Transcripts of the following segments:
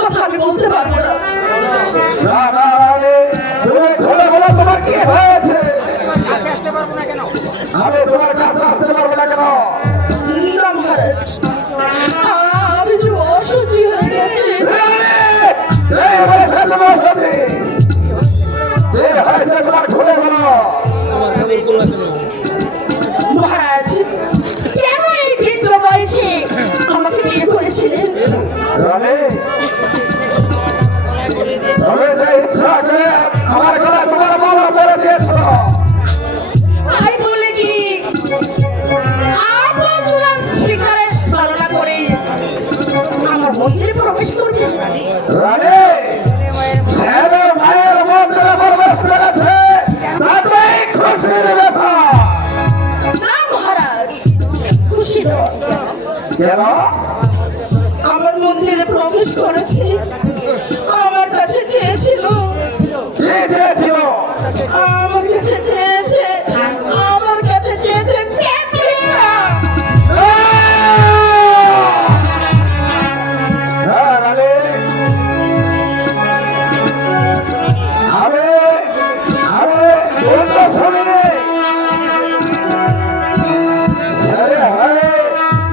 কথা আমি বলতে পারবো না। আমি তোমার কাছে আসতে পারবো না কেন? মহারাজ, আমি যে অসুচি হয়ে গেছি। মহারাজ, কেন এই বৃদ্ধ বয়সে আমাকে বিয়ে করেছিলেন? আমার গলা তোমার বাবা বলে দিয়েছ। তাই বলে কি আপনার শিকারে চালনা করে আমার মন্দিরে প্রবেশ করবেন? রানী, ছেলে মায়ের মন্দিরে প্রবেশ করেছে, তাতে খুশির ব্যাপার। না মহারাজ, খুশি নয়। কেন? আমার মন্দিরে প্রবেশ করেছে, আমার কাছে চেয়েছিল। কি চেয়েছিল? আমার কাছে চেয়েছে, আমার কাছে চেয়েছে প্রেমিকা। হ্যাঁ রানী, আমি বলতে শুনিনি। ছেলে হয়ে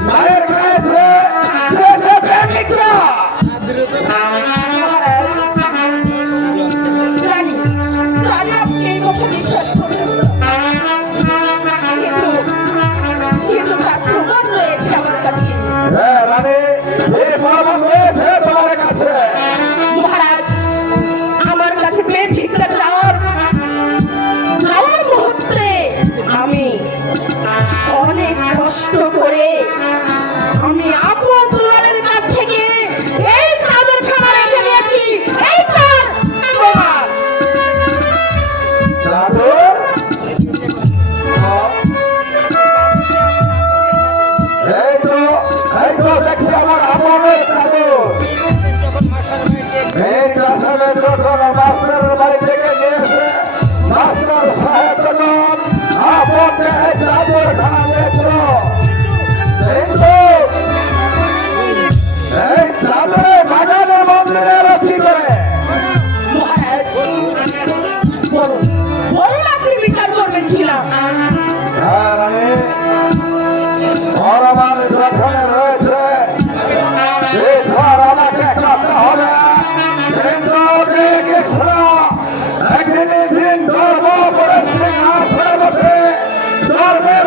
মায়ের কাছে চেয়েছে প্রেমিকা। মহারাজ, জানি জানি আপনি এই কথা বিশ্বাস করবেন না। কিন্তু তার প্রমাণ রয়েছে আমার কাছে। হ্যাঁ রানী, এই প্রমাণ রয়েছে তোমার কাছে। মহারাজ, আমার কাছে প্রেমিকা যাওয়ার মুহূর্তে আমি অনেক কষ্ট করে আমি আপন দুয়ারের কাছ থেকে এই চাদর খামারে গেছি। এই তার প্রমাণ। চাদর? এই তো দেখছি আমার আপনের চাদর। এই চাষাবে যখন মাস্টারের বাড়ি থেকে নিয়ে এসে মাস্টার সাহেব যখন আপনকে এই চাদর খানা দিয়েছিল, কিন্তু এই চাদরে বাগানের মন্দিরে রক্ষী করে। মহারাজ, বলুন আপনি বিচার করবেন কিনা? হ্যাঁ রানী, পরমাণ যখন রয়েছে সে ঝড় আমাকে কাটতে হবে। কিন্তু একদিন ধর্ম করে বসে ধর্মের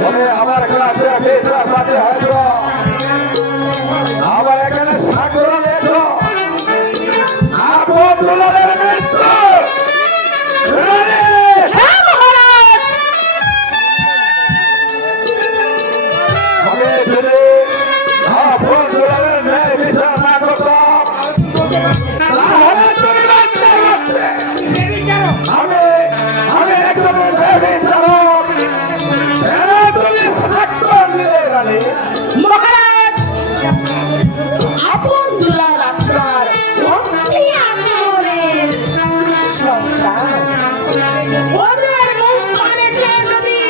তবে আমার কাছে বিচার পাতি হয়েছ আবার এখানে সাগর নিয়েছ আপন দুলালের মৃত্যু হ্যাঁ মহারাজ, আমি যদি আপন দুলালের ন্যায় বিচার না করতাম তাহলে তুমি বাচ্চা হচ্ছে আমি একজন বিচারক তুমি সাগর নিয়ে রানী মহারাজ, আপন দুলাল আপনার অতি আপনের সন্তান। ওদের মুখ কানে চেয়ে যদি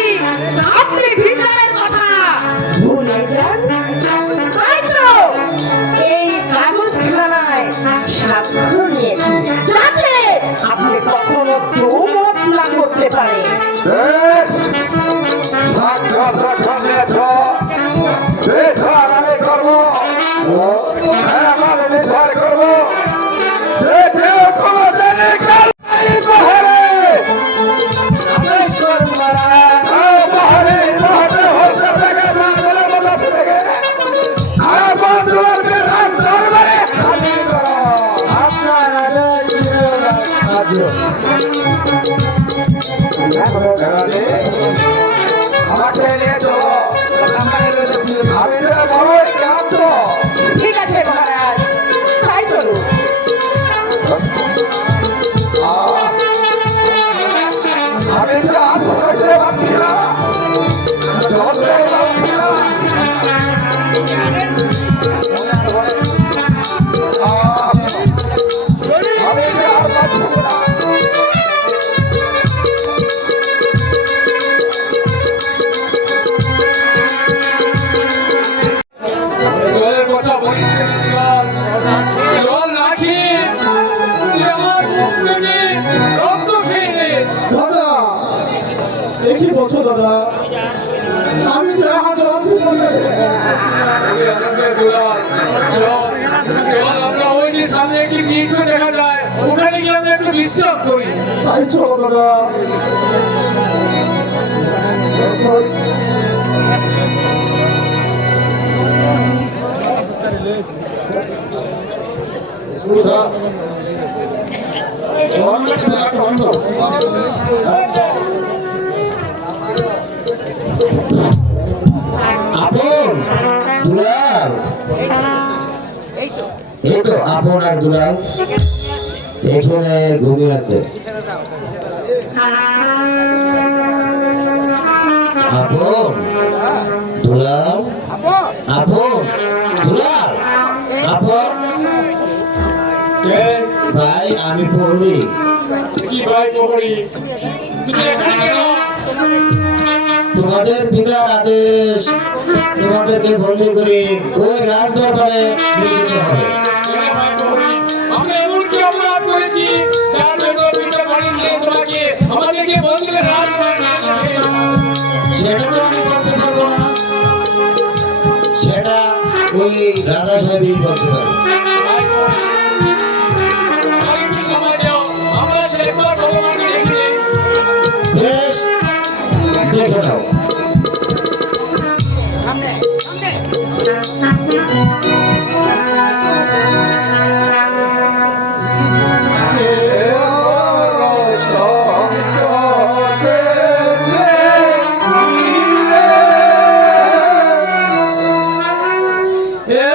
আপনি ভিখারের কথা ভুলে যান, তাই তো এই কাগজখানায় স্বাক্ষর নিয়েছি, যাতে আপনি কখনো প্রমোদ না করতে পারেন। বেশ সাগর যখন নিয়েছ বিচার আমি করবো আমি বিচার করবো যে কেউ কোনো জেনে কাল বহরে আদেশ করুন বহরে বহরে হতে থেকে না বলে বলা থেকে আর বন্ধুকে রাজ দরবারে হাজির করো আপনার আদেশ আজও আমাকে নিয়ে চলো আমি যে বড়ই ক্লান্ত ঠিক আছে মহারাজ, তাই চলুন। আমি যে আজ থাকতে পারছি না চলতে পারছি না আমি যে আর পারছি না জলের কথা বলিস জল রাখি তুই আমার মুখ থেকে রক্ত খেয়ে নে। দাদা এ কি বলছো দাদা? আমি যে হাত রাখবো ওই আনন্দের দুলাল, চল চল আমরা ওই যে সামনে একটি তীর্থ দেখা যায়, ওখানে গিয়ে আমরা একটু বিশ্রাম করি। তাই চলো দাদা। আপন দুলাল, এই তো আপন আর দুলাল এখানে ঘুমিয়ে আছে। আপন দুলাল, আপন দুলাল, আপন কে? ভাই আমি প্রহরী। কি ভাই প্রহরী, তুমি এখানে কেন? তোমাদের পিতার আদেশ তোমাদেরকে বন্দি করে ওই রাজ দরবারে নিয়ে যেতে হবে। কে ভাই প্রহরী? আমরা এমন কি অপরাধ করেছি যার জন্য পিতা বলেছিলেন তোমাকে আমাদেরকে বলছিলেন রাজদরবারে নিয়ে যেতে? সেটা তো আমি বলতে পারবো না, সেটা ওই রাজা সাহেবই বলতে পারবে। ভাই প্রহরী, আমাকে একটু সময় দাও, আমরা সে একবার ভগবানকে দেখে নিই। বেশ, দেখে নাও। এ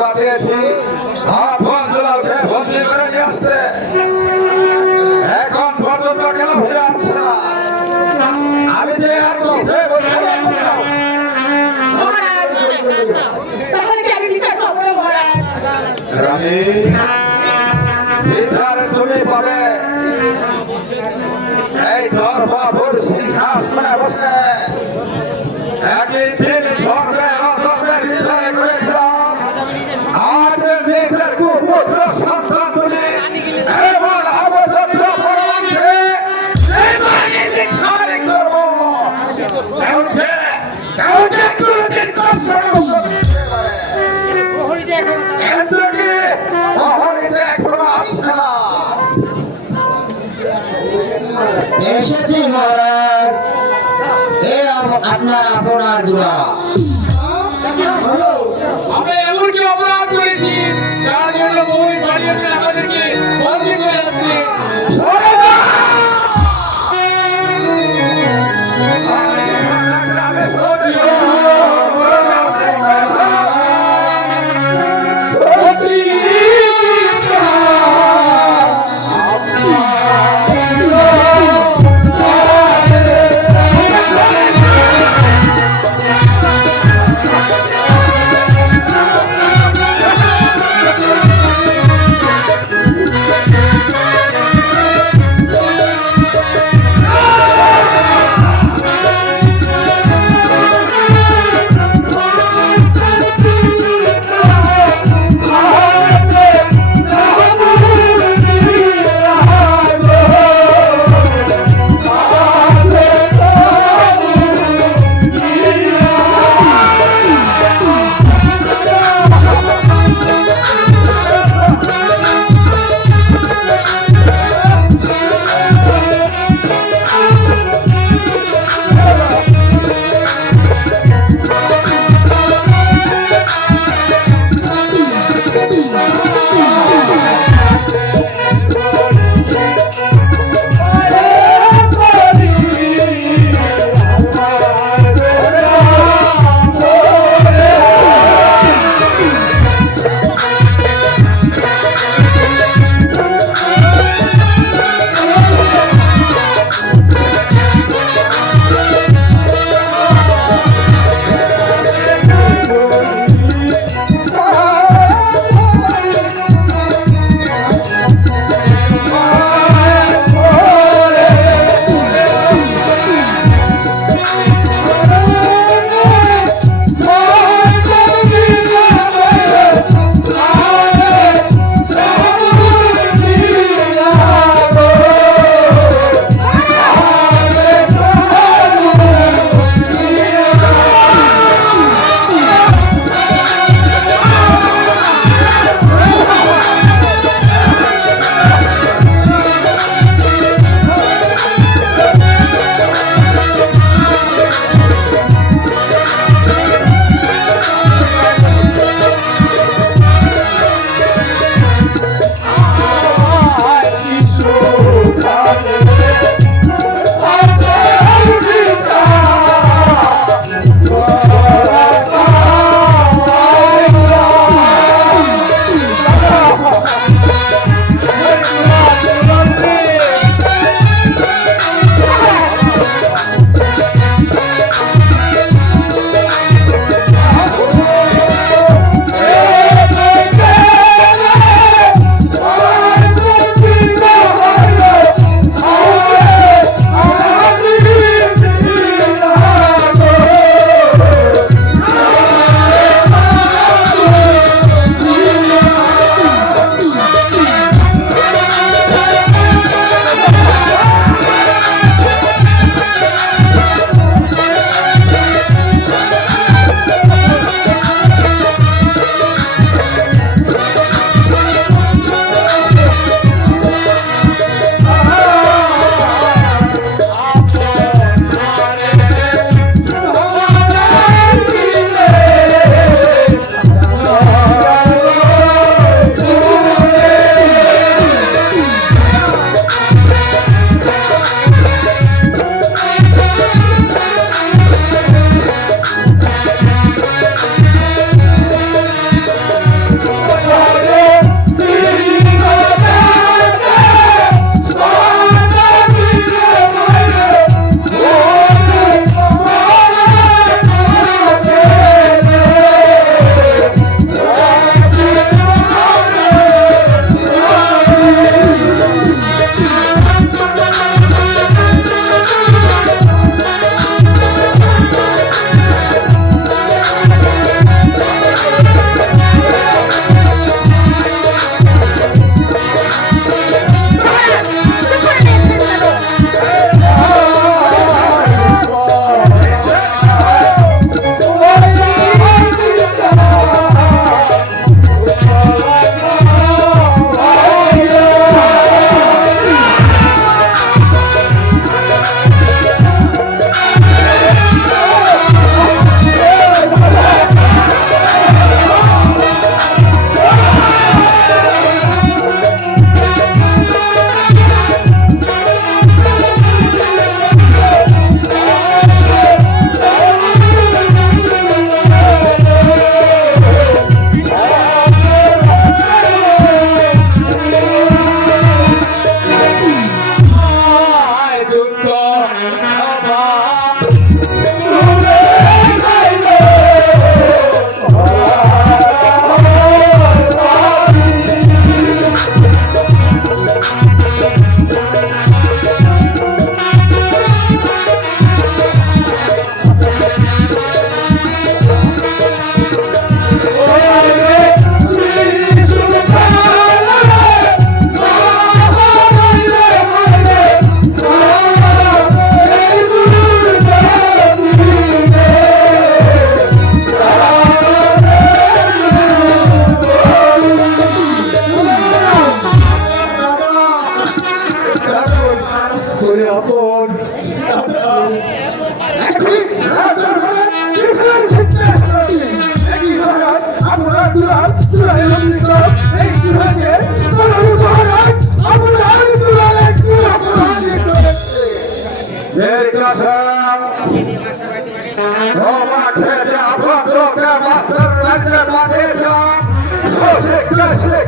পাঠিয়েছি আপন দুলালকে বন্দি করে নিয়ে আসতে। এখন পর্যন্ত কেন ফিরে আসছে না? আমি যে আর বলতে বলতে পারছি না। মহারাজ তাহলে কি আমি বিচার পাবো না মহারাজ? রানী, বিচার তুমি পাবে এই ধর্মপুর সিংহাসনে বসে। একই দিন ধর্মের অধর্মের বিচারে করেছিলাম। আজ নিজের কুপুত্র সন্তান তুমি এবং অবদত্ত পরামর্শে এইভাবে বিচার করব। কাউকে কোনোদিন কষ্ট দিতে পারে। কিন্তু কি প্রহরীতে এখনো আসছে না? এসেছি মহারাজ, এ আপনার আপনার দুলাল। আমরা এমন কি অপরাধ করেছি যার জন্য মৌরি পাঠিয়েছেন আমাদেরকে বন্দি করে আসতে? সরে যা! আপনার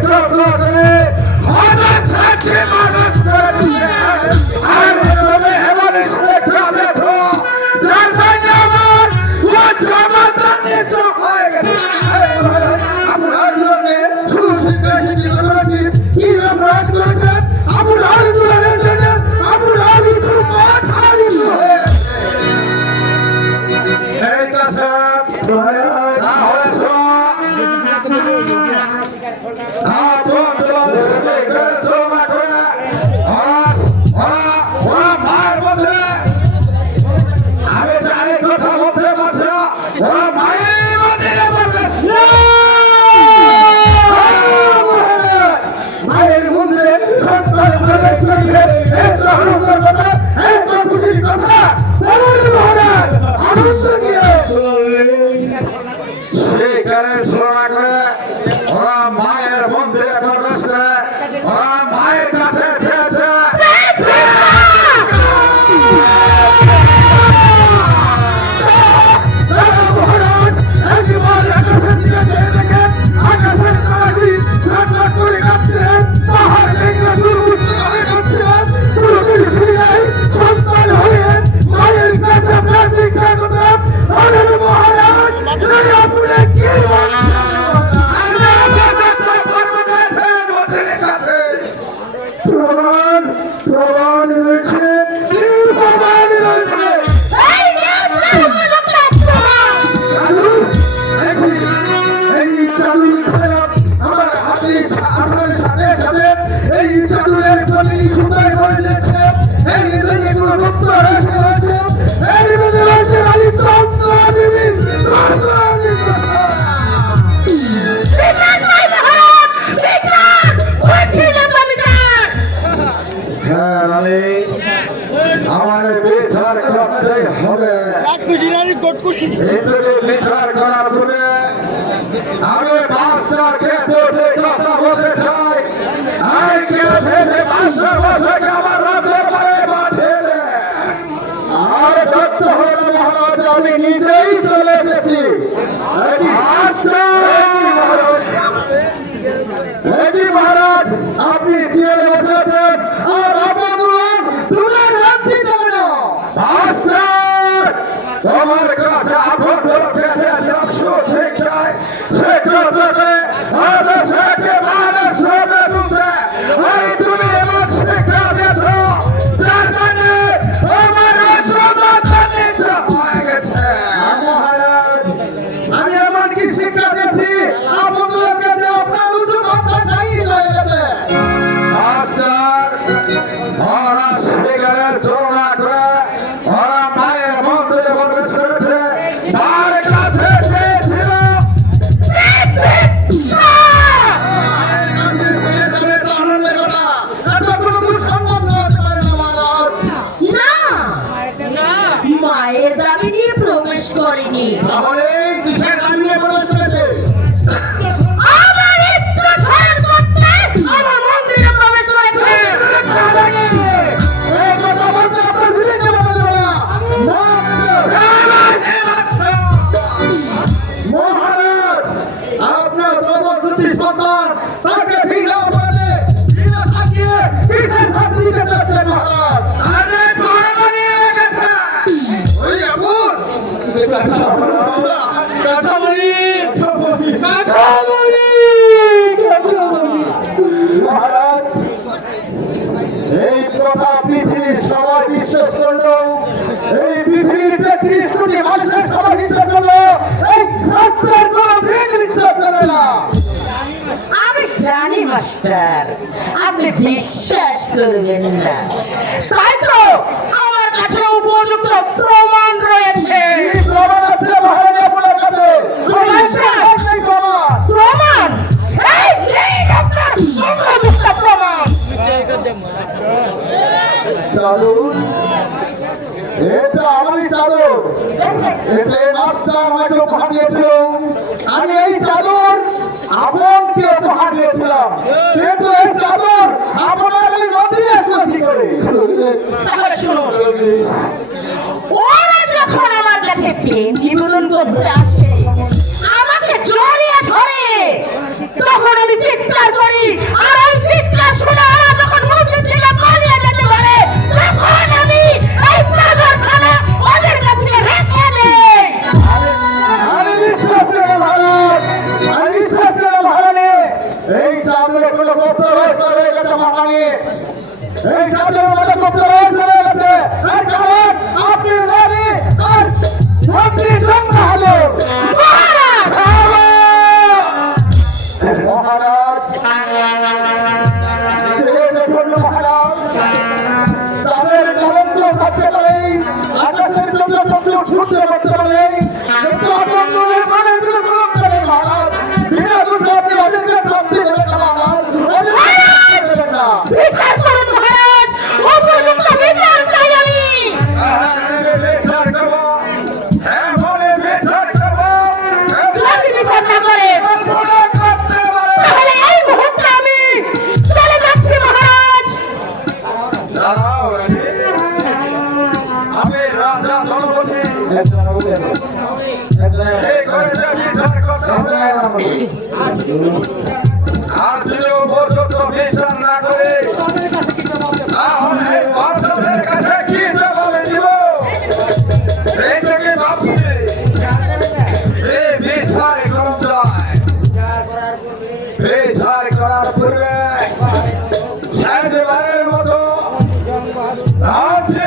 করে হঠাৎ সাথে মানুষ করে দিচ্ছে আর এভাবে এমন শেখা দেখো যার কাছে আমার ও জমাতার নিচে হয়ে গেছে আমরা জীবনে শুধু শিক্ষা করেছি কি অপরাধ করেছেন আমরা জীবনের জন্য আমরা কিছু মাঠ হারিয়ে এই কাছে না হয়েছে আমি জানি কথা বলতে পারছি না ওরা মায়ের মন্দিরে বলবে মায়ের মন্দিরে সংস্কার প্রবেশ করিলে এত আনন্দের কথা এত খুশির কথা বলুন মহারাজ আনন্দ নিয়ে সেখানে ছলনা করে ওরা মায়ের মন্দিরে প্রবেশ করে ওরা মায়ের কাছে চেয়েছে প্রমাণ রয়েছে প্রমাণ রয়েছে এই চাদুর খারাপ আমার হাতে আসার সাথে সাথে এই চাদুরের প্রতি সুন্দর করে দিয়েছে এই এগুলো রক্ত হয়েছে রয়েছে এই রয়েছে আলী চন্দ্র দেবীর হ্যাঁ রানী আমাদের বিচার করতে হবে বিচার করার পরে আমি মাস্টারকে বসে কথা বলতে চাই আর কে ভেবে মাস্টার বসে আমার রাতে পরে পাঠিয়ে দেয় আর সত্য হল মহারাজ আমি নিজেই চলে এসেছি মহারাজ আপনি চেয়ে বসেছেন আর তোমার কাছে আবদ্ধ খেতে যাচ্ছো শিক্ষায় শিক্ষা থেকে আদর্শকে মানুষ হবে বুঝে আর তুমি এমন শিক্ষা দিয়েছ যার জন্য আমার সমাধান হয়ে গেছে মহারাজ আমি এমন কি শিক্ষা দিয়েছি আপনাদের কাছে আপনার উঁচু কথা চাইনি হয়ে গেছে মাস্টার ওরা শিকারের চলনা করে ওরা মায়ের মন্দিরে প্রবেশ করেছে তার কাছে চেয়েছিল মায়ের দাবি নিয়ে প্রবেশ করেনি তাহলে কিসের দাবি নিয়ে প্রবেশ করেছে আমার ইচ্ছা ধারণ করতে আমার মন্দিরে প্রবেশ করেছে এই কথা বলতে আপনার ভুলে যাওয়া মহারাজ আপনার প্রবর্তী সন্তান তাকে ভিড়া করে ভিড়া থাকিয়ে পিঠে ভাত দিতে চাচ্ছে মহারাজ আরে ধর্মনি গেছে ওই এমন মহারাজ এই কথা পৃথিবীর সবাই বিশ্বাস করলো এই পৃথিবীর ৩৩ কোটি মানুষের সবাই বিশ্বাস করলো এই রাস্তার কোনো ভিড় বিশ্বাস করে না আমি জানি মাস্টার আপনি বিশ্বাস করবেন না তাই তো আমার কাছে উপযুক্ত প্রমাণ রয়েছে কি প্রমাণ আছে মহারাজ আপনার কাছে এই প্রমাণ এই আপনার উপযুক্ত প্রমাণ চাদর এটা আমারই চাদর এটা মাস্টার আমাকে উপহার দিয়েছিল আমি এই চাদর আপনকে উপহার দিয়েছিলাম কিন্তু এই চাদর আপনার এই মন্দিরে আসলো কি করে তাহলে শুনুন ওরা যখন আমার কাছে প্রেম নিবেদন করতে আসে আমাকে জড়িয়ে ধরে তখন আমি চিৎকার করি কোনো গুপ্ত রহস্য হয়ে গেছে মহারানী। এই রাজ্যের মধ্যে গুপ্ত রহস্য হয়ে গেছে। এই কারণ আপনি রানী আর মন্ত্রী তোমরা হলো মহারাজ। মহারাজ দেখুন মহারাজ, তাদের কলঙ্ক থাকতে পারে, আকাশের জন্য চন্দ্র ছুটতে করতে পারে, কিন্তু আপনার মনের মনের কোনো কলঙ্ক নেই মহারাজ। বিনা দোষে আপনি অনেককে শাস্তি দেবেন না মহারাজ, অনেককে দেবেন না। বিচার করুন মহারাজ, উপযুক্ত বিচার চাই আমি। বিচার করবো, হ্যাঁ বলে বিচার করবো। যদি বিচার না করেন, তাহলে এই মুহূর্তে আমি চলে যাচ্ছি মহারাজ। দাঁড়াও রানী, আমি রাজা জনপতি, এই ঘরেতে বিচার করতে হবে। আর যদি উপযুক্ত বিচার না করে, তাহলে বাচ্চাদের কাছে কি জবাব দিব? এই থেকে ভাবছি, এই বিচার করা যায়। বিচার করার পূর্বে সাহেবের মতো রাজ্যে